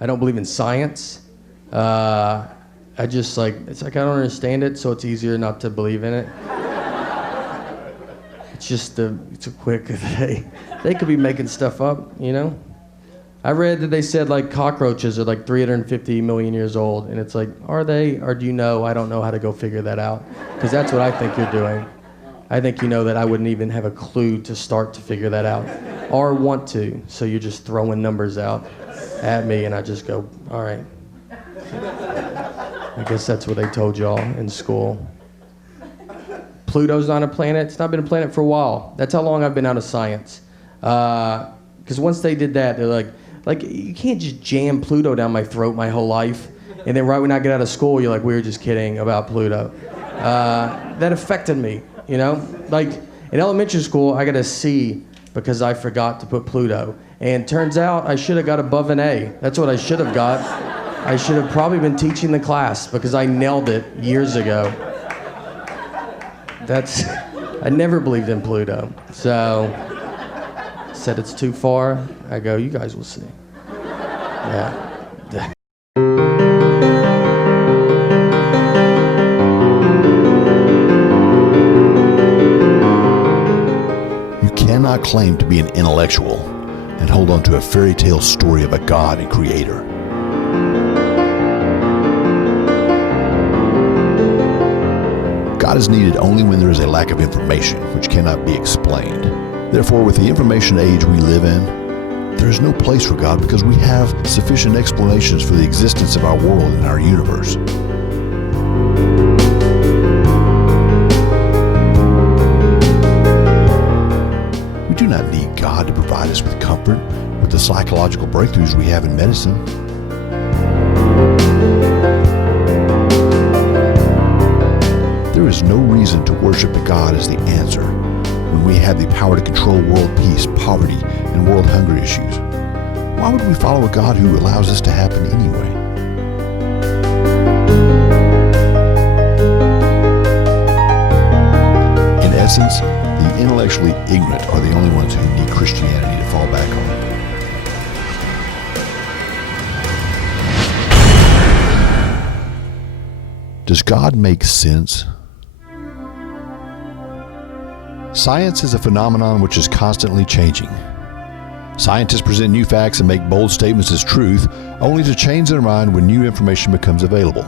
I don't believe in science. I just it's like I don't understand it, so it's easier not to believe in it. It's a quick, they could be making stuff up, you know? I read that they said like cockroaches are like 350 million years old, and it's like, are they, or do you know? I don't know how to go figure that out, because that's what I think you're doing. I think you know that I wouldn't even have a clue to start to figure that out, or want to, so you're just throwing numbers out at me, and I just go, all right. I guess that's what they told y'all in school. Pluto's not a planet. It's not been a planet for a while. That's how long I've been out of science. Because once they did that, they're like, you can't just jam Pluto down my throat my whole life, and then right when I get out of school, you're like, we were just kidding about Pluto. That affected me, you know? Like, in elementary school, I got a C because I forgot to put Pluto. And turns out I should have got above an A. That's what I should have got. I should have probably been teaching the class because I nailed it years ago. I never believed in Pluto. So, said it's too far. I go, you guys will see. Yeah. You cannot claim to be an intellectual and hold on to a fairy tale story of a God and creator. God is needed only when there is a lack of information, which cannot be explained. Therefore, with the information age we live in, there is no place for God because we have sufficient explanations for the existence of our world and our universe. We do not need God to provide us with comfort with the psychological breakthroughs we have in medicine. There is no reason to worship a God as the answer when we have the power to control world peace, poverty, and world hunger issues. Why would we follow a God who allows this to happen anyway? In essence, the intellectually ignorant are the only ones who need Christianity to fall back on. Does God make sense? Science is a phenomenon which is constantly changing. Scientists present new facts and make bold statements as truth, only to change their mind when new information becomes available.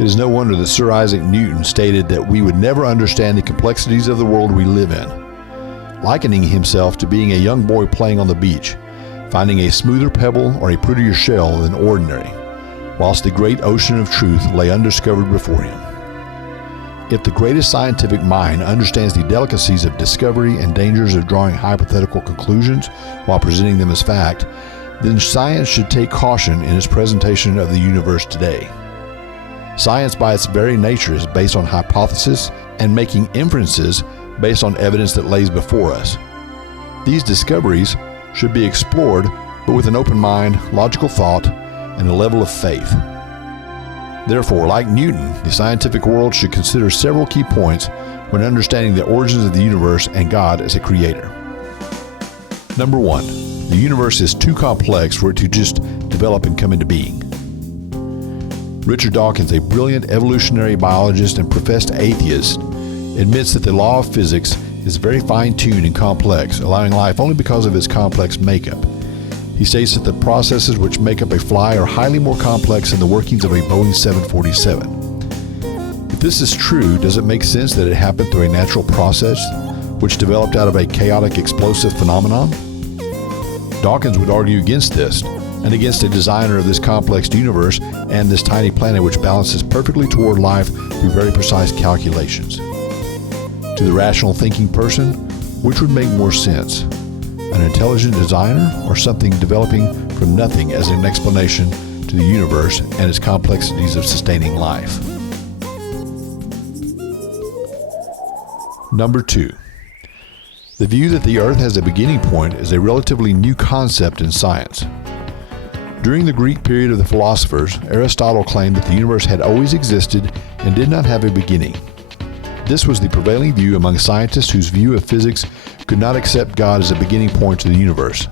It is no wonder that Sir Isaac Newton stated that we would never understand the complexities of the world we live in, likening himself to being a young boy playing on the beach, finding a smoother pebble or a prettier shell than ordinary, whilst the great ocean of truth lay undiscovered before him. If the greatest scientific mind understands the delicacies of discovery and dangers of drawing hypothetical conclusions while presenting them as fact, then science should take caution in its presentation of the universe today. Science by its very nature is based on hypothesis and making inferences based on evidence that lays before us. These discoveries should be explored, but with an open mind, logical thought, and a level of faith. Therefore, like Newton, the scientific world should consider several key points when understanding the origins of the universe and God as a creator. Number one, the universe is too complex for it to just develop and come into being. Richard Dawkins, a brilliant evolutionary biologist and professed atheist, admits that the law of physics is very fine-tuned and complex, allowing life only because of its complex makeup. He states that the processes which make up a fly are highly more complex than the workings of a Boeing 747. If this is true, does it make sense that it happened through a natural process which developed out of a chaotic explosive phenomenon? Dawkins would argue against this, and against a designer of this complex universe and this tiny planet which balances perfectly toward life through very precise calculations. To the rational thinking person, which would make more sense? An intelligent designer, or something developing from nothing as an explanation to the universe and its complexities of sustaining life? Number two, the view that the earth has a beginning point is a relatively new concept in science. During the Greek period of the philosophers, Aristotle claimed that the universe had always existed and did not have a beginning. This was the prevailing view among scientists whose view of physics could not accept God as a beginning point to the universe.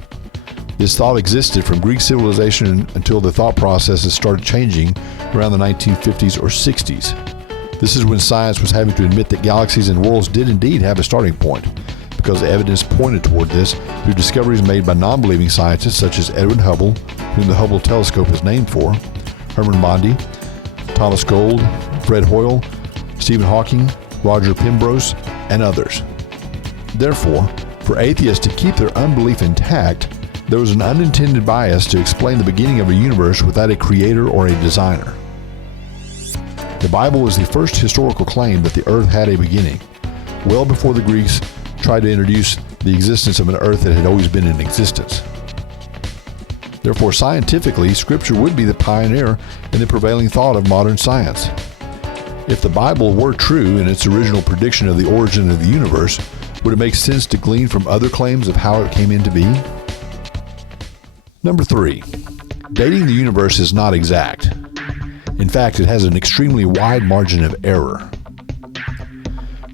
This thought existed from Greek civilization until the thought processes started changing around the 1950s or 60s. This is when science was having to admit that galaxies and worlds did indeed have a starting point, because evidence pointed toward this through discoveries made by non-believing scientists such as Edwin Hubble, whom the Hubble telescope is named for, Herman Bondi, Thomas Gold, Fred Hoyle, Stephen Hawking, Roger Penrose, and others. Therefore, for atheists to keep their unbelief intact, there was an unintended bias to explain the beginning of a universe without a creator or a designer. The Bible is the first historical claim that the earth had a beginning, well before the Greeks tried to introduce the existence of an earth that had always been in existence. Therefore, scientifically, Scripture would be the pioneer in the prevailing thought of modern science. If the Bible were true in its original prediction of the origin of the universe, would it make sense to glean from other claims of how it came into being? Number 3. Dating the universe is not exact. In fact, it has an extremely wide margin of error.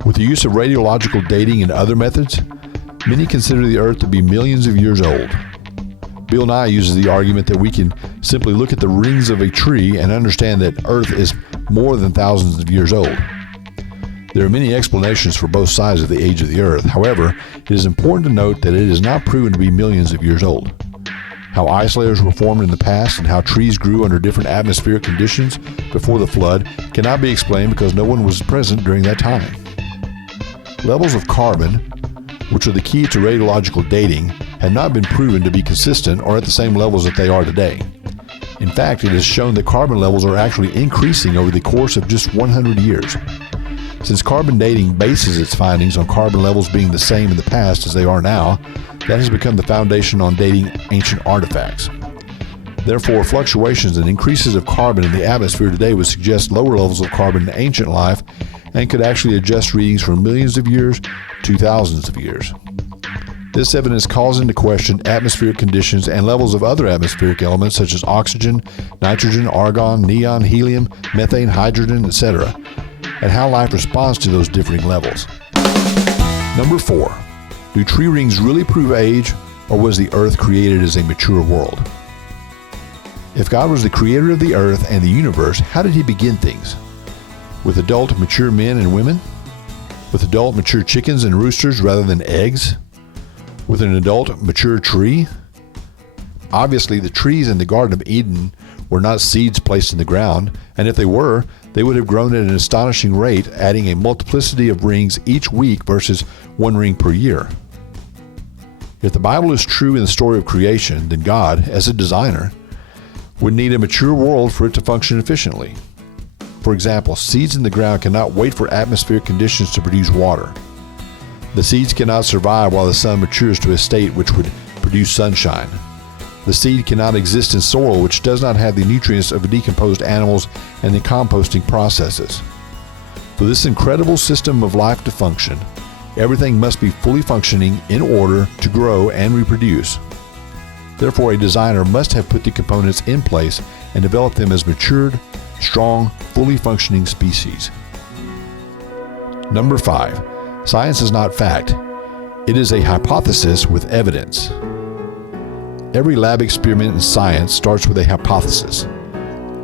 With the use of radiological dating and other methods, many consider the Earth to be millions of years old. Bill Nye uses the argument that we can simply look at the rings of a tree and understand that Earth is more than thousands of years old. There are many explanations for both sides of the age of the Earth. However, it is important to note that it is not proven to be millions of years old. How ice layers were formed in the past and how trees grew under different atmospheric conditions before the flood cannot be explained because no one was present during that time. Levels of carbon, which are the key to radiological dating, have not been proven to be consistent or at the same levels that they are today. In fact, it is shown that carbon levels are actually increasing over the course of just 100 years. Since carbon dating bases its findings on carbon levels being the same in the past as they are now, that has become the foundation on dating ancient artifacts. Therefore, fluctuations and increases of carbon in the atmosphere today would suggest lower levels of carbon in ancient life and could actually adjust readings from millions of years to thousands of years. This evidence calls into question atmospheric conditions and levels of other atmospheric elements such as oxygen, nitrogen, argon, neon, helium, methane, hydrogen, etc., and how life responds to those differing levels. Number 4. Do tree rings really prove age, or was the earth created as a mature world? If God was the creator of the earth and the universe, how did he begin things? With adult, mature men and women? With adult, mature chickens and roosters rather than eggs? With an adult, mature tree? Obviously, the trees in the Garden of Eden were not seeds placed in the ground, and if they were, they would have grown at an astonishing rate, adding a multiplicity of rings each week versus one ring per year. If the Bible is true in the story of creation, then God, as a designer, would need a mature world for it to function efficiently. For example, seeds in the ground cannot wait for atmospheric conditions to produce water. The seeds cannot survive while the sun matures to a state which would produce sunshine. The seed cannot exist in soil which does not have the nutrients of decomposed animals and the composting processes. For this incredible system of life to function, everything must be fully functioning in order to grow and reproduce. Therefore, a designer must have put the components in place and developed them as matured, strong, fully functioning species. Number 5. Science is not fact. It is a hypothesis with evidence. Every lab experiment in science starts with a hypothesis.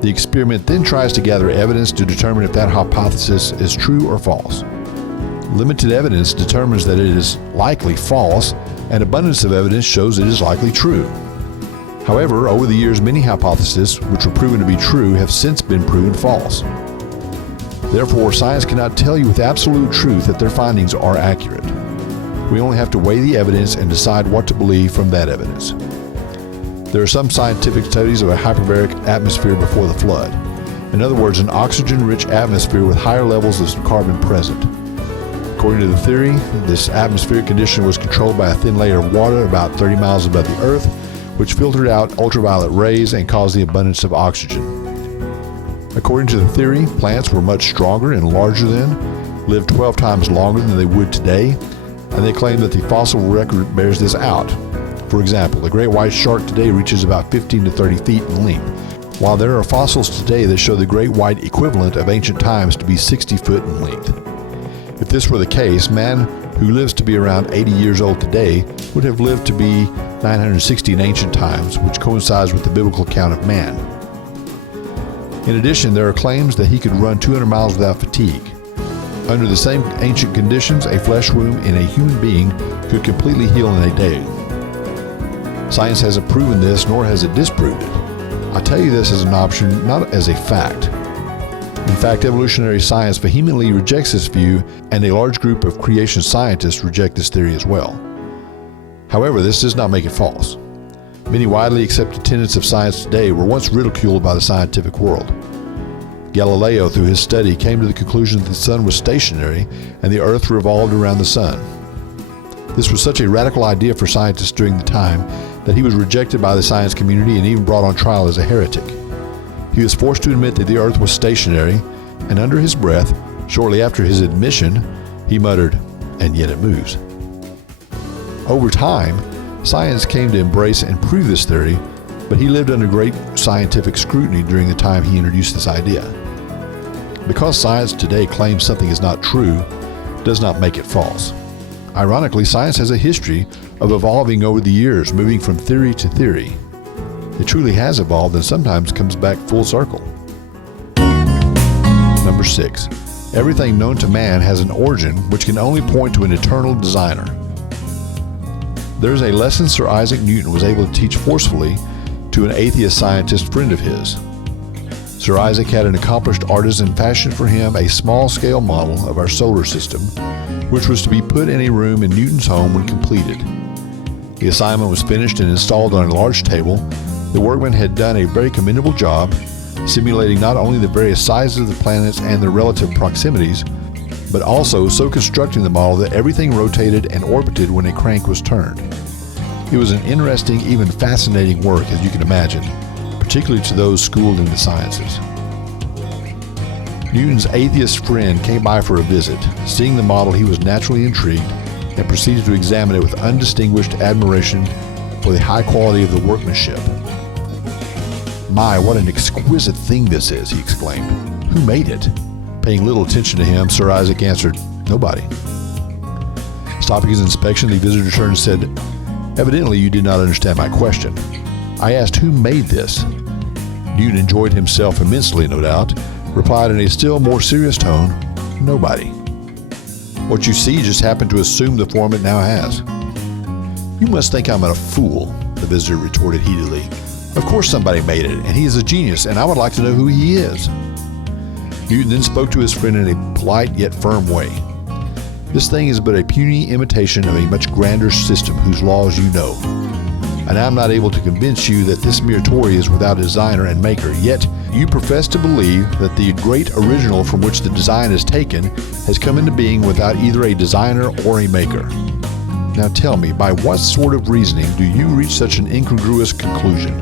The experiment then tries to gather evidence to determine if that hypothesis is true or false. Limited evidence determines that it is likely false, and abundance of evidence shows it is likely true. However, over the years, many hypotheses which were proven to be true have since been proven false. Therefore, science cannot tell you with absolute truth that their findings are accurate. We only have to weigh the evidence and decide what to believe from that evidence. There are some scientific studies of a hyperbaric atmosphere before the flood. In other words, an oxygen-rich atmosphere with higher levels of carbon present. According to the theory, this atmospheric condition was controlled by a thin layer of water about 30 miles above the Earth, which filtered out ultraviolet rays and caused the abundance of oxygen. According to the theory, plants were much stronger and larger then, lived 12 times longer than they would today, and they claim that the fossil record bears this out. For example, the great white shark today reaches about 15 to 30 feet in length, while there are fossils today that show the great white equivalent of ancient times to be 60 foot in length. If this were the case, man who lives to be around 80 years old today would have lived to be 960 in ancient times, which coincides with the biblical account of man. In addition, there are claims that he could run 200 miles without fatigue. Under the same ancient conditions, a flesh wound in a human being could completely heal in a day. Science hasn't proven this, nor has it disproved it. I tell you this as an option, not as a fact. In fact, evolutionary science vehemently rejects this view, and a large group of creation scientists reject this theory as well. However, this does not make it false. Many widely accepted tenets of science today were once ridiculed by the scientific world. Galileo, through his study, came to the conclusion that the sun was stationary and the earth revolved around the sun. This was such a radical idea for scientists during the time that he was rejected by the science community and even brought on trial as a heretic. He was forced to admit that the earth was stationary, and under his breath, shortly after his admission, he muttered, "And yet it moves." Over time, science came to embrace and prove this theory, but he lived under great scientific scrutiny during the time he introduced this idea. Because science today claims something is not true, does not make it false. Ironically, science has a history of evolving over the years, moving from theory to theory. It truly has evolved and sometimes comes back full circle. Number 6. Everything known to man has an origin which can only point to an eternal designer. There is a lesson Sir Isaac Newton was able to teach forcefully to an atheist scientist friend of his. Sir Isaac had an accomplished artisan fashion for him a small-scale model of our solar system, which was to be put in a room in Newton's home when completed. The assignment was finished and installed on a large table. The workman had done a very commendable job, simulating not only the various sizes of the planets and their relative proximities, but also so constructing the model that everything rotated and orbited when a crank was turned. It was an interesting, even fascinating work, as you can imagine, particularly to those schooled in the sciences. Newton's atheist friend came by for a visit. Seeing the model, he was naturally intrigued and proceeded to examine it with undistinguished admiration for the high quality of the workmanship. "My, what an exquisite thing this is," he exclaimed. "Who made it?" Paying little attention to him, Sir Isaac answered, "Nobody." Stopping his inspection, the visitor turned and said, "Evidently you did not understand my question. I asked who made this." Newton enjoyed himself immensely, no doubt, replied in a still more serious tone, "Nobody. What you see just happened to assume the form it now has." "You must think I'm a fool," the visitor retorted heatedly. "Of course somebody made it, and he is a genius, and I would like to know who he is." Newton then spoke to his friend in a polite yet firm way. "This thing is but a puny imitation of a much grander system whose laws you know. And I am not able to convince you that this mere toy is without a designer and maker, yet you profess to believe that the great original from which the design is taken has come into being without either a designer or a maker. Now tell me, by what sort of reasoning do you reach such an incongruous conclusion?"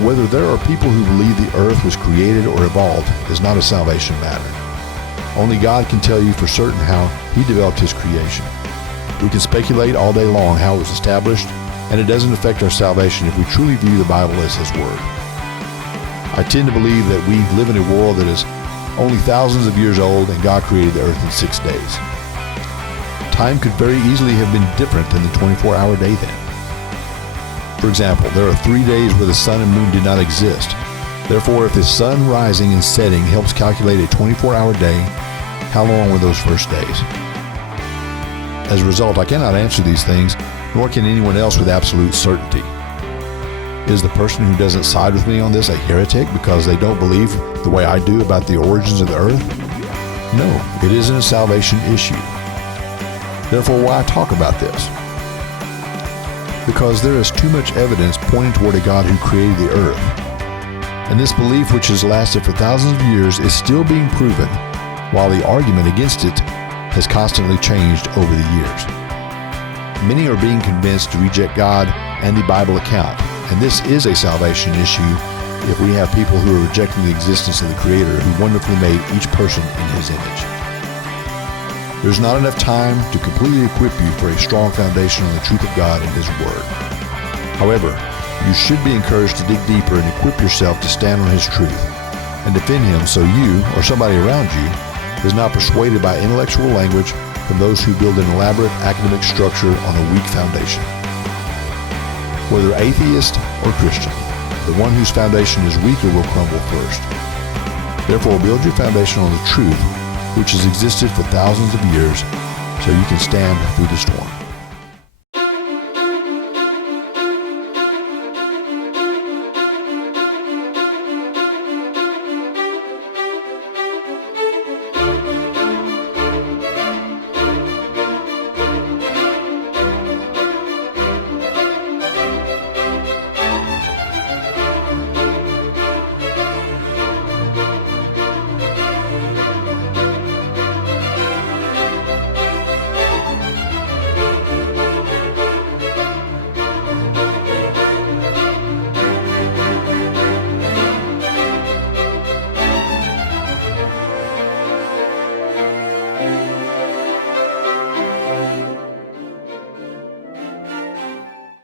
Whether there are people who believe the earth was created or evolved is not a salvation matter. Only God can tell you for certain how He developed His creation. We can speculate all day long how it was established, and it doesn't affect our salvation if we truly view the Bible as His Word. I tend to believe that we live in a world that is only thousands of years old and God created the earth in 6 days. Time could very easily have been different than the 24-hour day then. For example, there are 3 days where the sun and moon did not exist. Therefore, if the sun rising and setting helps calculate a 24-hour day, how long were those first days? As a result, I cannot answer these things, nor can anyone else with absolute certainty. Is the person who doesn't side with me on this a heretic because they don't believe the way I do about the origins of the earth? No, it isn't a salvation issue. Therefore, why talk about this? Because there is too much evidence pointing toward a God who created the earth. And this belief, which has lasted for thousands of years, is still being proven, while the argument against it has constantly changed over the years. Many are being convinced to reject God and the Bible account, and this is a salvation issue if we have people who are rejecting the existence of the Creator who wonderfully made each person in His image. There's not enough time to completely equip you for a strong foundation on the truth of God and His Word. However, you should be encouraged to dig deeper and equip yourself to stand on His truth and defend Him so you, or somebody around you, is not persuaded by intellectual language from those who build an elaborate academic structure on a weak foundation. whether atheist or Christian. The one whose foundation is weaker will crumble first. Therefore, build your foundation on the truth, which has existed for thousands of years, so you can stand through the storm.